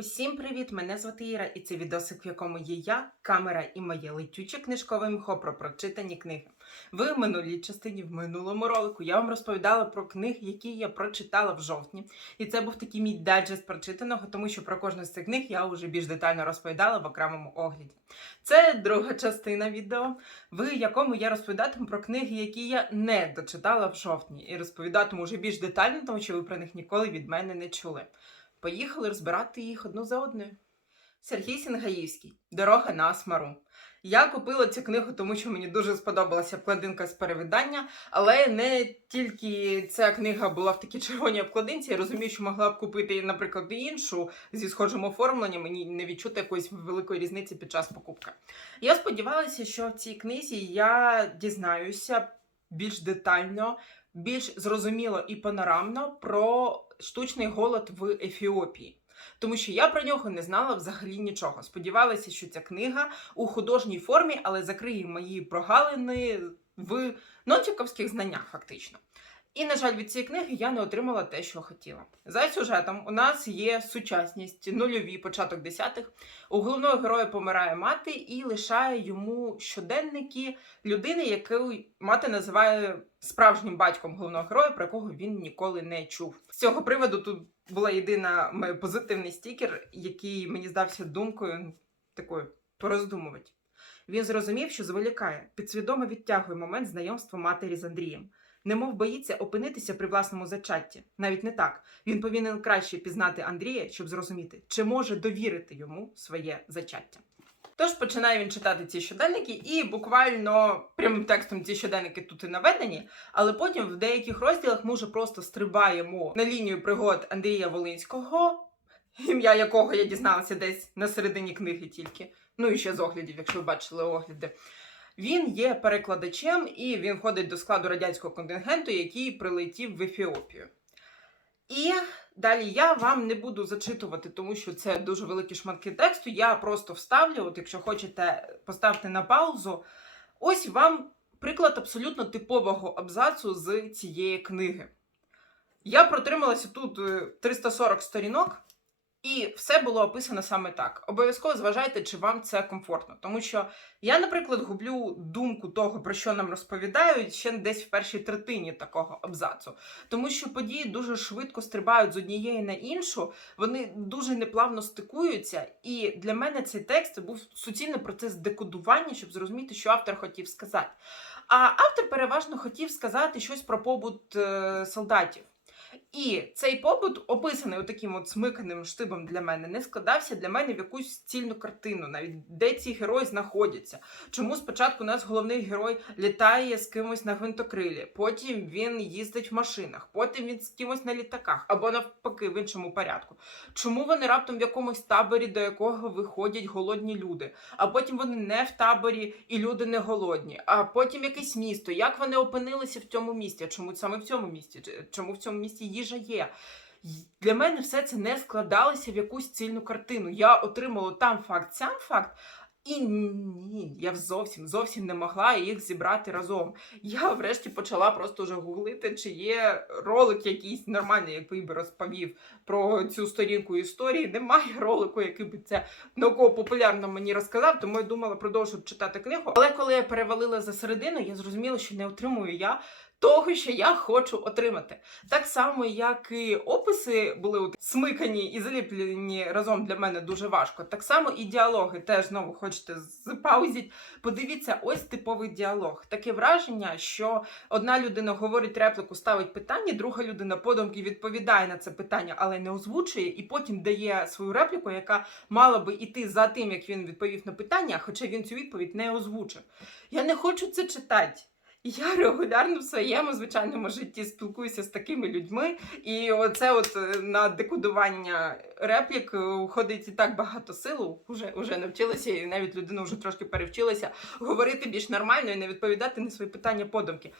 Усім привіт! Мене звати Іра, і це відосик, в якому є я, камера і моє летюче книжкове мхо про прочитані книги. В минулій частині, в минулому ролику, я вам розповідала про книги, які я прочитала в жовтні. І це був такий мій дайджест прочитаного, тому що про кожну з цих книг я вже більш детально розповідала в окремому огляді. Це друга частина відео, в якому я розповідатиму про книги, які я не дочитала в жовтні, і розповідатиму вже більш детально, тому що ви про них ніколи від мене не чули. Поїхали розбирати їх одну за одною. Сергій Сінгаївський Дорога на Асмару. Я купила цю книгу, тому що мені дуже сподобалася обкладинка з перевидання, але не тільки ця книга була в такій червоній обкладинці. Я розумію, що могла б купити, наприклад, іншу зі схожим оформленням, мені не відчути якоїсь великої різниці під час покупки. Я сподівалася, що в цій книзі я дізнаюся більш детально, більш зрозуміло і панорамно про штучний голод в Ефіопії. Тому що я про нього не знала взагалі нічого. Сподівалася, що ця книга у художній формі, але закриє мої прогалини в нончиковських знаннях, фактично. І, на жаль, від цієї книги я не отримала те, що хотіла. За сюжетом у нас є сучасність, нульові, початок десятих. У головного героя помирає мати і лишає йому щоденники людини, яку мати називає справжнім батьком головного героя, про якого він ніколи не чув. З цього приводу тут була єдина позитивний стікер, який мені здався думкою такою пороздумувати. Він зрозумів, що зволікає, підсвідомо відтягує момент знайомства матері з Андрієм. Немов боїться опинитися при власному зачатті. Навіть не так. Він повинен краще пізнати Андрія, щоб зрозуміти, чи може довірити йому своє зачаття. Тож починає він читати ці щоденники, і буквально прямим текстом ці щоденники тут і наведені, але потім в деяких розділах ми вже просто стрибаємо на лінію пригод Андрія Волинського, ім'я якого я дізналася десь на середині книги тільки. Ну і ще з оглядів, якщо ви бачили огляди. Він є перекладачем і він входить до складу радянського контингенту, який прилетів в Ефіопію. І далі я вам не буду зачитувати, тому що це дуже великі шматки тексту. Я просто вставлю, от якщо хочете, поставте на паузу. Ось вам приклад абсолютно типового абзацу з цієї книги. Я протрималася тут е, 340 сторінок, і все було описано саме так. Обов'язково зважайте, чи вам це комфортно. Тому що я, наприклад, гублю думку того, про що нам розповідають, ще десь в першій третині такого абзацу. Тому що події дуже швидко стрибають з однієї на іншу, вони дуже неплавно стикуються. І для мене цей текст був суцільний процес декодування, щоб зрозуміти, що автор хотів сказати. А автор переважно хотів сказати щось про побут е, солдатів. І цей побут, описаний таким от смиканим штибом для мене, не складався для мене в якусь цільну картину, навіть де ці герої знаходяться. Чому спочатку у нас головний герой літає з кимось на гвинтокрилі, потім він їздить в машинах, потім він з кимось на літаках, або навпаки, в іншому порядку. Чому вони раптом в якомусь таборі, до якого виходять голодні люди, а потім вони не в таборі і люди не голодні, а потім якесь місто. Як вони опинилися в цьому місті? Чому саме в цьому місті? Чому в цьому місті їжа є? Для мене все це не складалося в якусь цільну картину. Я отримала там факт, сям факт. І ні, я зовсім зовсім не могла їх зібрати разом. Я врешті почала просто вже гуглити, чи є ролик якийсь нормальний, який би розповів про цю сторінку історії. Немає ролику, який би це науково-популярно мені розказав, тому я думала продовжувати читати книгу. Але коли я перевалила за середину, я зрозуміла, що не отримую я того, що я хочу отримати. Так само, як і описи були смикані і заліплені разом для мене дуже важко. Так само і діалоги теж знову хочете запаузіть. Подивіться, ось типовий діалог. Таке враження, що одна людина говорить репліку, ставить питання, друга людина подумки відповідає на це питання, але не озвучує, і потім дає свою репліку, яка мала би іти за тим, як він відповів на питання, хоча він цю відповідь не озвучив. Я не хочу це читати. Я регулярно в своєму звичайному житті спілкуюся з такими людьми, і оце от е, на декодування реплік е, уходить і так багато сил, уже, уже навчилася, і навіть людина вже трошки перевчилася говорити більш нормально і не відповідати на свої питання подумки.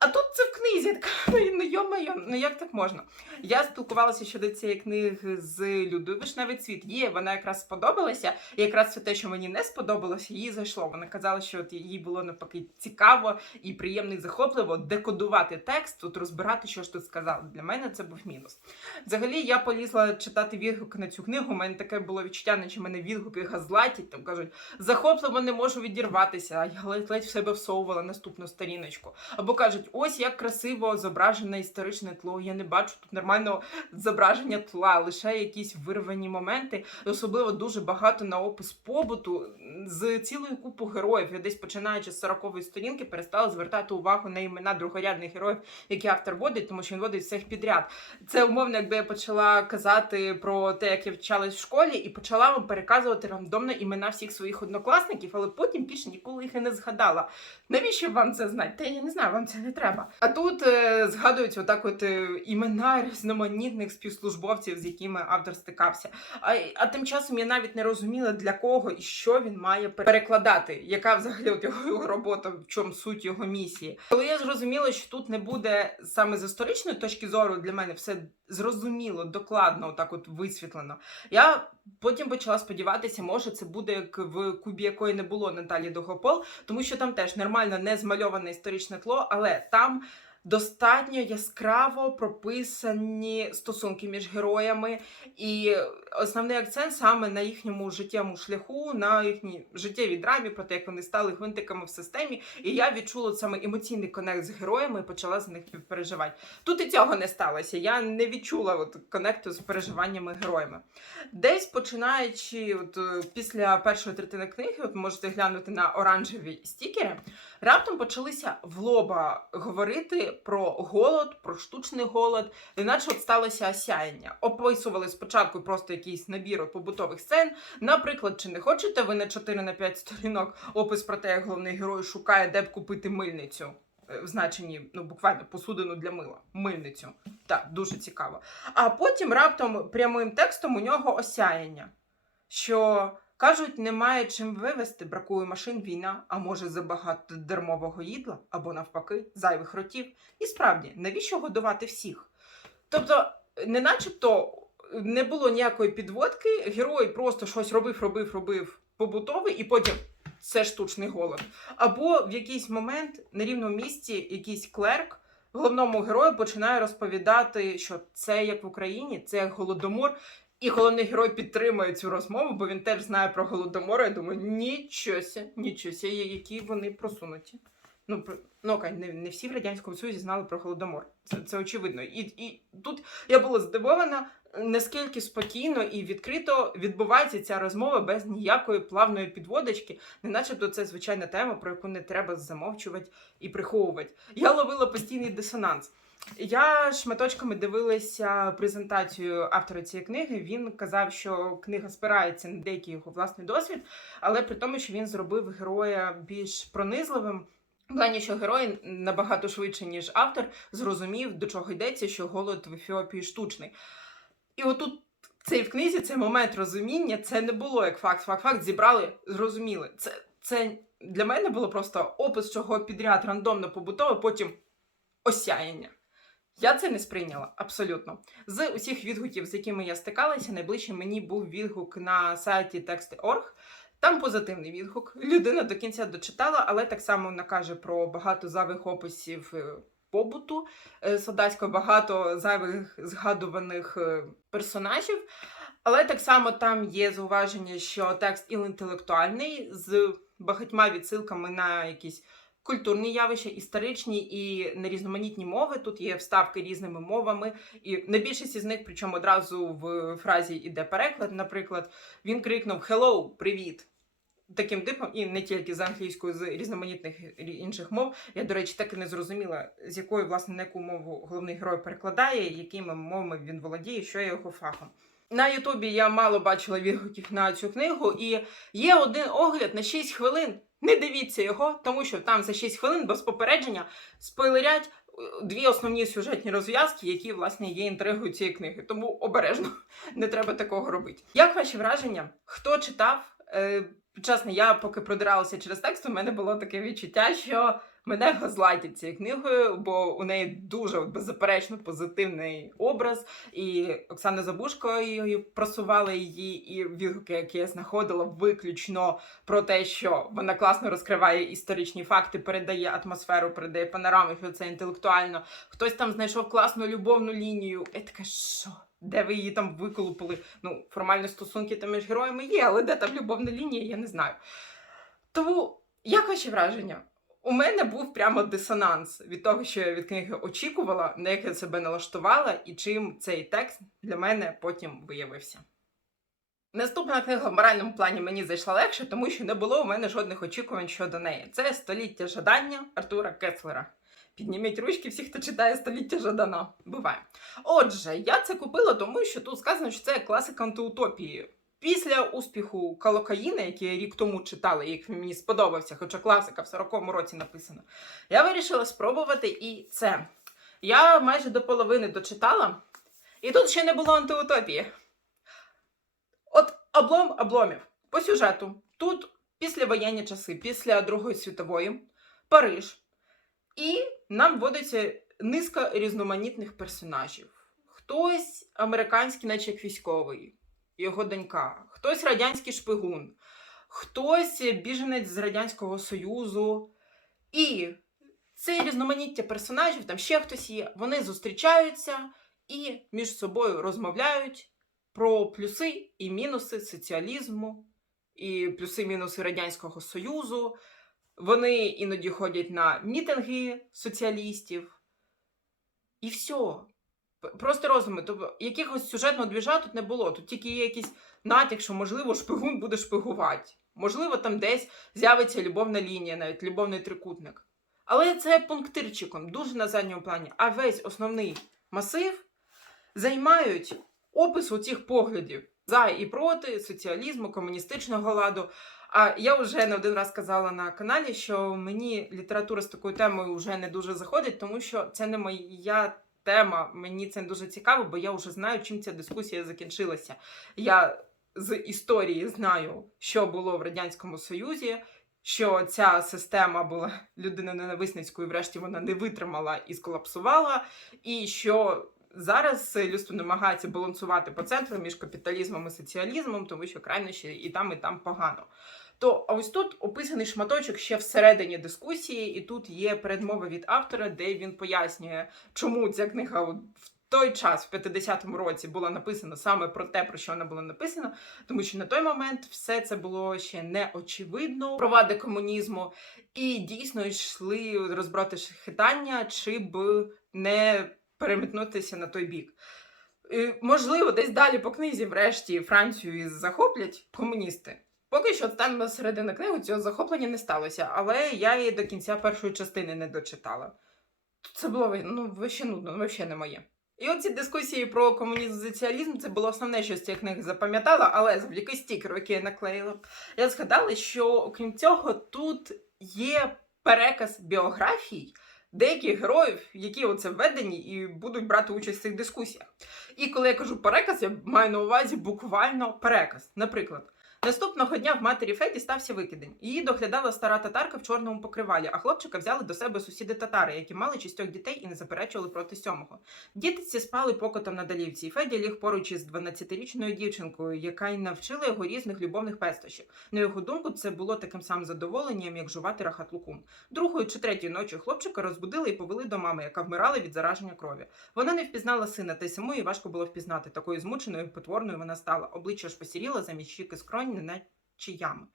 А тут це в книзі. Така, ну йо-моє, ну як так можна? Я спілкувалася щодо цієї книги з Людою Вишневий цвіт. Їй вона якраз сподобалася, і якраз все те, що мені не сподобалося, їй зайшло. Вона казала, що от їй було навпаки цікаво і приємно і захопливо декодувати текст, тут розбирати, що ж тут сказали. Для мене це був мінус. Взагалі, я полізла читати відгуки на цю книгу. У мене таке було відчуття, наче мене відгуки газлатять. Там кажуть, захопливо не можу відірватися. Я ледь-ледь в себе всовувала наступну сторіночку. Або кажуть, ось як красиво зображене історичне тло. Я не бачу тут нормального зображення тла, лише якісь вирвані моменти. Особливо дуже багато на опис побуту з цілою купу героїв. Я десь починаючи з 40-ї сторінки перестала звертати увагу на імена другорядних героїв, які автор водить, тому що він водить всіх підряд. Це умовно, якби я почала казати про те, як я вчалась в школі, і почала вам переказувати рандомно імена всіх своїх однокласників, але потім більше ніколи їх і не згадала. Навіщо вам це знати? Та я не знаю, вам це не треба. А тут е, згадуються отак, от е, імена різноманітних співслужбовців, з якими автор стикався. А, а тим часом я навіть не розуміла для кого і що він має перекладати, яка взагалі от його, його робота, в чому суть його місії. Коли я зрозуміла, що тут не буде саме з історичної точки зору для мене все зрозуміло, докладно, отак от висвітлено. Я потім почала сподіватися, може, це буде як в кубі, якої не було Наталі Довгопол, тому що там теж нормально не змальоване історичне тло, але там. Достатньо яскраво прописані стосунки між героями, і основний акцент саме на їхньому життєвому шляху, на їхній життєвій драмі, про те, як вони стали гвинтиками в системі. І я відчула саме емоційний конект з героями і почала за них переживати. Тут і цього не сталося. Я не відчула от конекту з переживаннями героями. Десь починаючи от, е, після першої третини книги, от можете глянути на оранжеві стікери, раптом почалися в лоба говорити про голод, про штучний голод, іначе от сталося осяяння. Описували спочатку просто якийсь набір побутових сцен. Наприклад, чи не хочете ви на 4 на 5 сторінок опис про те, як головний герой шукає, де б купити мильницю. Е, В значенні, ну буквально посудину для мила, мильницю. Так, дуже цікаво. А потім раптом прямим текстом у нього осяяння, що кажуть, немає чим вивезти, бракує машин війна, а може забагато дармового їдла або навпаки зайвих ротів. І справді, навіщо годувати всіх? Тобто, не начебто не було ніякої підводки, герой просто щось робив, робив, робив побутовий, і потім це штучний голод. Або в якийсь момент на рівному місці якийсь клерк головному герою починає розповідати, що це як в Україні, це як голодомор. І головний герой підтримує цю розмову, бо він теж знає про голодомор. Я думаю, нічося, нічося, які вони просунуті. Ну, ну не, не всі в Радянському Союзі знали про голодомор. Це, це очевидно. І, і тут я була здивована, наскільки спокійно і відкрито відбувається ця розмова без ніякої плавної підводочки, не начебто це звичайна тема, про яку не треба замовчувати і приховувати. Я ловила постійний дисонанс. Я шматочками дивилася презентацію автора цієї книги. Він казав, що книга спирається на деякий його власний досвід, але при тому, що він зробив героя більш пронизливим. В плані, що герой набагато швидше, ніж автор, зрозумів, до чого йдеться, що голод в Ефіопії штучний. І отут цей в книзі цей момент розуміння, це не було як факт, факт, факт, зібрали, зрозуміли. Це, це для мене було просто опис чого підряд рандомно побутове, потім осяяння. Я це не сприйняла абсолютно. З усіх відгуків, з якими я стикалася, найближчим мені був відгук на сайті Тексти.орг. Там позитивний відгук. Людина до кінця дочитала, але так само вона каже про багато зайвих описів е, побуту е, солдатського, багато зайвих згадуваних е, персонажів. Але так само там є зауваження, що текст інтелектуальний з багатьма відсилками на якісь культурні явища, історичні і нерізноманітні мови. Тут є вставки різними мовами, і на більшості з них, причому одразу в фразі іде переклад. Наприклад, він крикнув «Hello! Привіт! Таким типом, і не тільки з англійською, з різноманітних інших мов. Я, до речі, так і не зрозуміла, з якої, власне, на яку мову головний герой перекладає, якими мовами він володіє, що є його фахом. На Ютубі я мало бачила відгуків на цю книгу, і є один огляд на 6 хвилин. Не дивіться його, тому що там за 6 хвилин без попередження спойлерять е, дві основні сюжетні розв'язки, які власне є інтригою цієї книги. Тому обережно не треба такого робити. Як ваші враження? Хто читав? Е, чесно, я поки продиралася через текст, у мене було таке відчуття, що мене газлайтять цією книгою, бо у неї дуже беззаперечно позитивний образ. І Оксана Забушко її просувала її, і відгуки, які я знаходила, виключно про те, що вона класно розкриває історичні факти, передає атмосферу, передає панораму, що це інтелектуально. Хтось там знайшов класну любовну лінію. Я така, що? Де ви її там виколупали? Ну, формальні стосунки там між героями є, але де там любовна лінія, я не знаю. Тому, як ваші враження? У мене був прямо дисонанс від того, що я від книги очікувала, на як я себе налаштувала, і чим цей текст для мене потім виявився. Наступна книга в моральному плані мені зайшла легше, тому що не було у мене жодних очікувань щодо неї. Це століття жадання Артура Кецлера. Підніміть ручки всі, хто читає століття Жадана. Буває. Отже, я це купила, тому що тут сказано, що це класика антиутопії. Після успіху Калокаїна, який я рік тому читала, як мені сподобався, хоча класика в 40-му році написана, я вирішила спробувати і це. Я майже до половини дочитала, і тут ще не було антиутопії. От облом обломів по сюжету. Тут післявоєнні часи, після Другої світової, Париж. І нам вводиться низка різноманітних персонажів. Хтось американський, наче як військовий, його донька, хтось радянський шпигун, хтось біженець з Радянського Союзу. І це різноманіття персонажів, там ще хтось є, вони зустрічаються і між собою розмовляють про плюси і мінуси соціалізму, і плюси-мінуси Радянського Союзу. Вони іноді ходять на мітинги соціалістів. І все. Просто розуми. Тобто якихось сюжетного двіжа тут не було. Тут тільки є якийсь натяк, що, можливо, шпигун буде шпигувати. Можливо, там десь з'явиться любовна лінія, навіть любовний трикутник. Але це пунктирчиком, дуже на задньому плані. А весь основний масив займають опис цих поглядів за і проти соціалізму, комуністичного ладу. А я вже не один раз казала на каналі, що мені література з такою темою вже не дуже заходить, тому що це не моя тема. Мені це дуже цікаво, бо я вже знаю, чим ця дискусія закінчилася. Я з історії знаю, що було в Радянському Союзі, що ця система була людиноненависницькою, врешті вона не витримала і сколапсувала, і що зараз людство намагається балансувати по центру між капіталізмом і соціалізмом, тому що крайнощі і там, і там погано. То а ось тут описаний шматочок ще всередині дискусії, і тут є передмова від автора, де він пояснює, чому ця книга в той час, в 50-му році, була написана саме про те, про що вона була написана, тому що на той момент все це було ще не очевидно, провади комунізму, і дійсно йшли розброти хитання, чи б не переметнутися на той бік. І, можливо, десь далі по книзі, врешті, Францію захоплять комуністи. Поки що станемо середини книги, цього захоплення не сталося, але я її до кінця першої частини не дочитала. Це було ну, вообще нудно, ну, вообще не моє. І оці дискусії про комунізм соціалізм це було основне, що з цієї книги запам'ятала, але завдяки стікеру, який я наклеїла, я згадала, що окрім цього, тут є переказ біографій деяких героїв, які оце введені і будуть брати участь в цих дискусіях. І коли я кажу переказ, я маю на увазі буквально переказ. Наприклад, наступного дня в матері Феді стався викидень. Її доглядала стара татарка в чорному покривалі, а хлопчика взяли до себе сусіди татари, які мали шістьох дітей і не заперечували проти сьомого. Діти ці спали покотом на долівці, Феді ліг поруч із 12-річною дівчинкою, яка й навчила його різних любовних пестощів. На його думку, це було таким самим задоволенням, як жувати рахат лукум. Другої чи третьої ночі хлопчика розбудили і повели до мами, яка вмирала від зараження крові. Вона не впізнала сина, та й самої важко було впізнати. Такою змученою і потворною вона стала. Обличчя ж посіріло замість щіки скронь, неначе ями.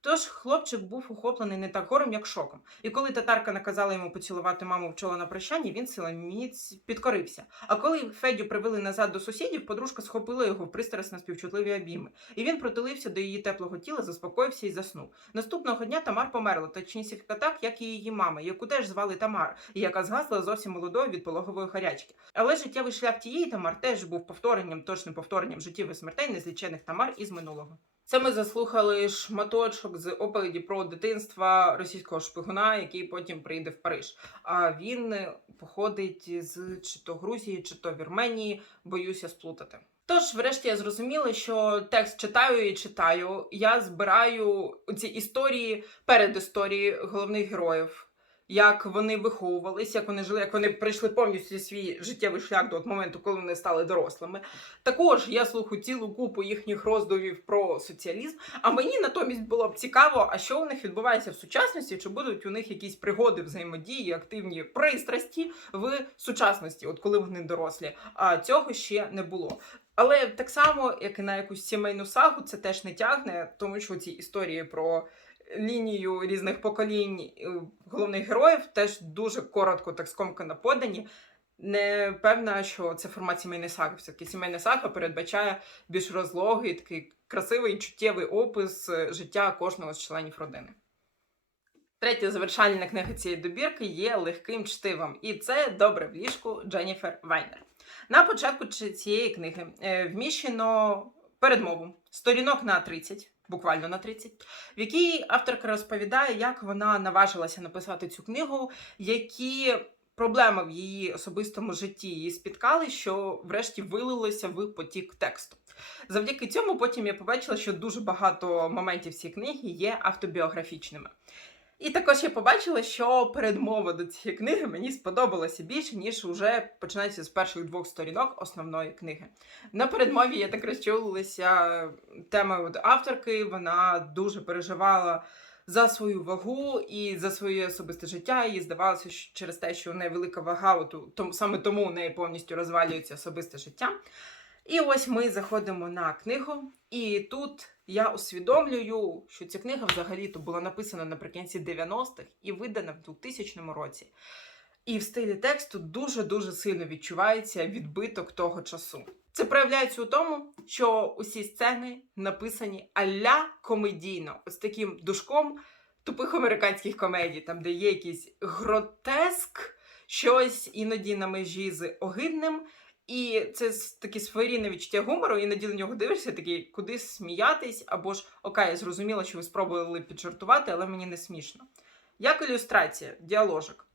Тож хлопчик був охоплений не так горем, як шоком. І коли татарка наказала йому поцілувати маму в чоло на прощання, він силоміць підкорився. А коли Федю привели назад до сусідів, подружка схопила його в пристрасно співчутливі обійми. І він протилився до її теплого тіла, заспокоївся і заснув. Наступного дня Тамар померла, точніше так, як і її мама, яку теж звали Тамар, і яка згасла зовсім молодою від пологової гарячки. Але життєвий шлях тієї Тамар теж був повторенням, точним повторенням життів і смертей незлічених Тамар із минулого. Це ми заслухали шматочок з оповіді про дитинства російського шпигуна, який потім прийде в Париж. А він е, походить з чи то Грузії, чи то Вірменії. Боюся сплутати. Тож, врешті, я зрозуміла, що текст читаю і читаю. Я збираю ці історії перед історії головних героїв. Як вони виховувались, як вони жили, як вони пройшли повністю свій життєвий шлях до моменту, коли вони стали дорослими. Також я слухаю цілу купу їхніх роздумів про соціалізм. А мені натомість було б цікаво, а що у них відбувається в сучасності, чи будуть у них якісь пригоди взаємодії, активні пристрасті в сучасності, от коли вони дорослі. А цього ще не було. Але так само, як і на якусь сімейну сагу, це теж не тягне, тому що ці історії про лінію різних поколінь е, головних героїв теж дуже коротко, так скомкано подані. Не певна, що це формат сімейної саги. Все-таки сімейна сага передбачає більш розлогий, такий красивий чуттєвий опис е, життя кожного з членів родини. Третя завершальна книга цієї добірки є легким чтивом, і це добре в ліжку Дженніфер Вайнер. На початку цієї книги е, вміщено передмову сторінок на 30, буквально на 30, в якій авторка розповідає, як вона наважилася написати цю книгу, які проблеми в її особистому житті її спіткали, що врешті вилилося в потік тексту. Завдяки цьому потім я побачила, що дуже багато моментів цієї книги є автобіографічними. І також я побачила, що передмова до цієї книги мені сподобалася більше, ніж уже починається з перших двох сторінок основної книги. На передмові я так розчулилася темою авторки. Вона дуже переживала за свою вагу і за своє особисте життя. І здавалося, що через те, що у неї велика вага, от, саме тому у неї повністю розвалюється особисте життя. І ось ми заходимо на книгу, і тут я усвідомлюю, що ця книга взагалі-то була написана наприкінці 90-х і видана в 2000 році. І в стилі тексту дуже-дуже сильно відчувається відбиток того часу. Це проявляється у тому, що усі сцени написані аля комедійно, ось таким душком тупих американських комедій, там, де є якийсь гротеск, щось іноді на межі з огидним. І це таке своєрідне відчуття гумору, іноді на нього дивишся, такий куди сміятись, або ж окей, я зрозуміла, що ви спробували піджартувати, але мені не смішно. Як ілюстрація, діаложик.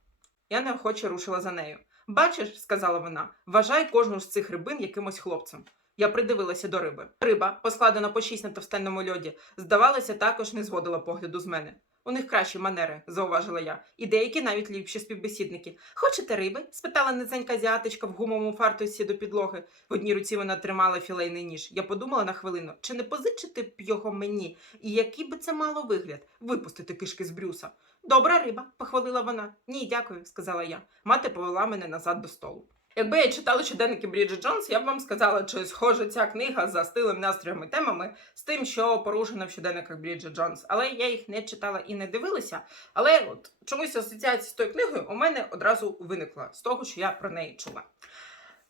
Я неохоче рушила за нею. Бачиш, сказала вона, вважай кожну з цих рибин якимось хлопцем. Я придивилася до риби. Риба, поскладена по шість на товстенному льоді, здавалося, також не зводила погляду з мене. У них кращі манери, зауважила я, і деякі навіть ліпші співбесідники. Хочете риби? спитала низенька азіатичка в гумовому фартусі до підлоги. В одній руці вона тримала філейний ніж. Я подумала на хвилину, чи не позичити б його мені, і який би це мало вигляд випустити кишки з брюса. Добра риба, похвалила вона. Ні, дякую, сказала я. Мати повела мене назад до столу. Якби я читала щоденники Бріджит Джонс, я б вам сказала, чи схожа ця книга за стилем, настроями, темами з тим, що порушено в щоденниках Бріджит Джонс. Але я їх не читала і не дивилася. Але от чомусь асоціація з тою книгою у мене одразу виникла з того, що я про неї чула.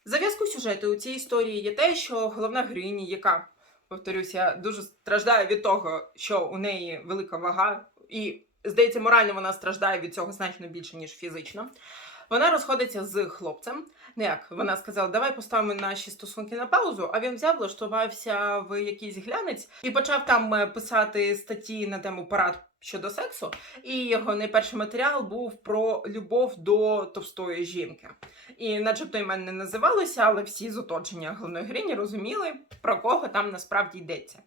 Зав'язку сюжету у цій історії є те, що головна героїня, яка, повторюся, дуже страждає від того, що у неї велика вага, і, здається, морально вона страждає від цього значно більше, ніж фізично. Вона розходиться з хлопцем. Ну як вона сказала, давай поставимо наші стосунки на паузу. А він взяв, влаштувався в якийсь глянець і почав там е, писати статті на тему парад щодо сексу. І його найперший матеріал був про любов до товстої жінки. І, начебто, імен не називалося, але всі з оточення головної героїні розуміли, про кого там насправді йдеться.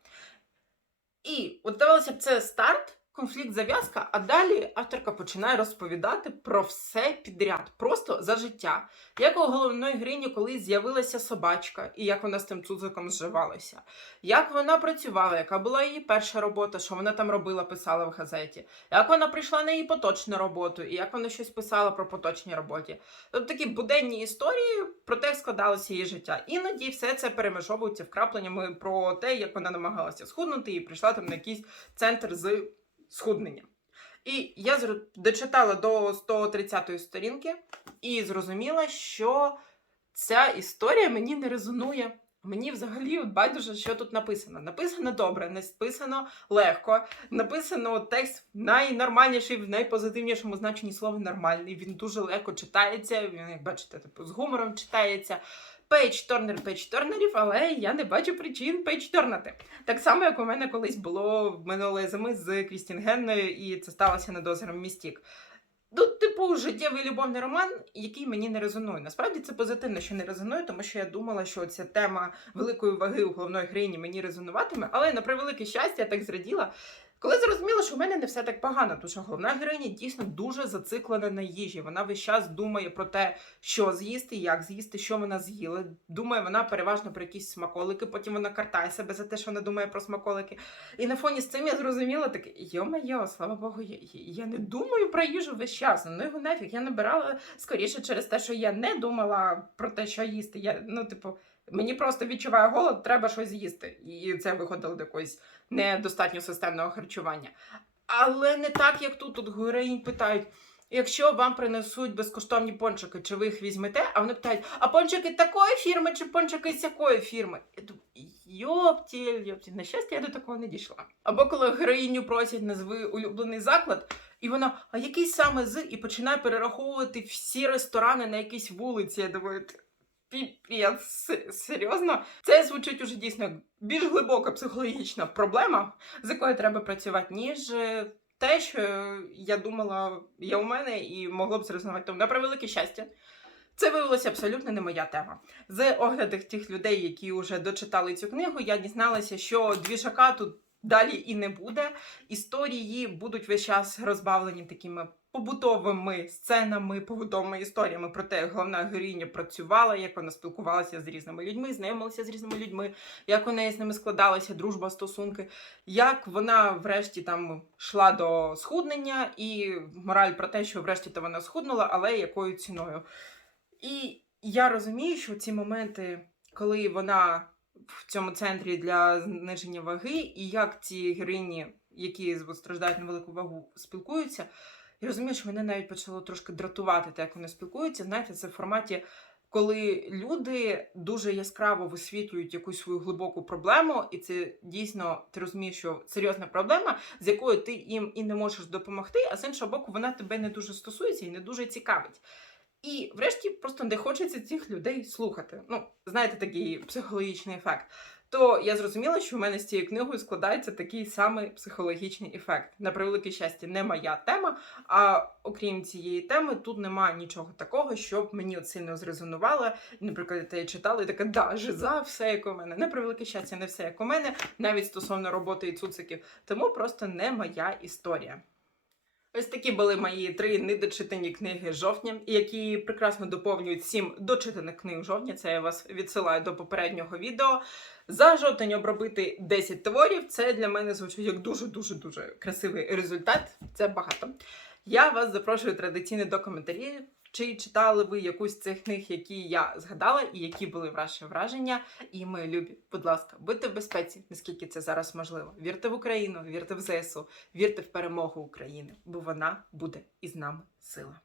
І от здавалося б, це старт, конфлікт, зав'язка, а далі авторка починає розповідати про все підряд, просто за життя. Як у головної героїні колись з'явилася собачка, і як вона з тим цуциком зживалася, як вона працювала, яка була її перша робота, що вона там робила, писала в газеті, як вона прийшла на її поточну роботу, і як вона щось писала про поточній роботі. Тобто такі буденні історії про те, як складалося її життя. Іноді все це перемежовується вкрапленнями про те, як вона намагалася схуднути і прийшла там на якийсь центр з схуднення. І я дочитала до 130 сторінки і зрозуміла, що ця історія мені не резонує. Мені взагалі байдуже, що тут написано. Написано добре, написано легко, написано текст найнормальніший, в найпозитивнішому значенні слова нормальний. Він дуже легко читається. Він, як бачите, типу з гумором читається. Пейдж торнер, пейдж торнерів, але я не бачу причин пейдж торнати. Так само, як у мене колись було минулої зими з Крістін Генною, і це сталося над озером Містік. Ну, типу, життєвий любовний роман, який мені не резонує. Насправді це позитивно, що не резонує, тому що я думала, що ця тема великої ваги у головної героїні мені резонуватиме, але на превелике щастя, я так зраділа. Коли зрозуміло, що в мене не все так погано, тому що головна героїня дійсно дуже зациклена на їжі. Вона весь час думає про те, що з'їсти, як з'їсти, що вона з'їла. Думає вона переважно про якісь смаколики. Потім вона картає себе за те, що вона думає про смаколики. І на фоні з цим я зрозуміла таке, йо-майо, слава Богу, я, я не думаю про їжу весь час. Ну його нафіг. Я набирала скоріше через те, що я не думала про те, що їсти. Я, ну, типу, мені просто відчуває голод, треба щось з'їсти. І це виходило до якоїсь недостатньо системного харчування. Але не так, як тут. Тут героїнь питають. Якщо вам принесуть безкоштовні пончики, чи ви їх візьмете? А вони питають: а пончики такої фірми чи пончики сякої фірми? Я думаю, йоптіль, йоптіль, на щастя, я до такого не дійшла. Або коли героїню просять назви улюблений заклад, і вона, а який саме з, і починає перераховувати всі ресторани на якійсь вулиці. Я думаю, «Ти піпець, серйозно? Це звучить уже дійсно більш глибока психологічна проблема, з якою треба працювати, ніж е, те, що я думала, є у мене і могло б зрезонувати. Тому на превелике щастя. Це виявилося абсолютно не моя тема. З оглядів тих людей, які вже дочитали цю книгу, я дізналася, що двіжака тут далі і не буде. Історії будуть весь час розбавлені такими побутовими сценами, побутовими історіями про те, як головна героїня працювала, як вона спілкувалася з різними людьми, знайомилася з різними людьми, як у неї з ними складалася дружба, стосунки, як вона врешті там йшла до схуднення, і мораль про те, що врешті то вона схуднула, але якою ціною. І я розумію, що ці моменти, коли вона в цьому центрі для зниження ваги, і як ці героїні, які страждають на велику вагу, спілкуються, я розумію, що мене навіть почало трошки дратувати те, як вони спілкуються. Знаєте, це в форматі. Коли люди дуже яскраво висвітлюють якусь свою глибоку проблему, і це дійсно ти розумієш, що серйозна проблема, з якою ти їм і не можеш допомогти, а з іншого боку, вона тебе не дуже стосується і не дуже цікавить. І врешті просто не хочеться цих людей слухати. Ну, знаєте, такий психологічний ефект. То я зрозуміла, що в мене з цією книгою складається такий самий психологічний ефект. На превелике щастя, не моя тема. А окрім цієї теми, тут немає нічого такого, щоб мені от сильно зрезонувало. Наприклад, я читала і така, да, жиза, все як у мене. На превелике щастя, не все як у мене, навіть стосовно роботи і цуциків. Тому просто не моя історія. Ось такі були мої три недочитані книги жовтня, які прекрасно доповнюють сім дочитаних книг жовтня. Це я вас відсилаю до попереднього відео. За жовтень обробити 10 творів. Це для мене звучить як дуже дуже дуже красивий результат. Це багато. Я вас запрошую традиційно до коментарів. Чи читали ви якусь з цих книг, які я згадала, і які були ваші враження? І мої любі, будь ласка, будьте в безпеці, наскільки це зараз можливо. Вірте в Україну, вірте в ЗСУ, вірте в перемогу України, бо вона буде із нами сила.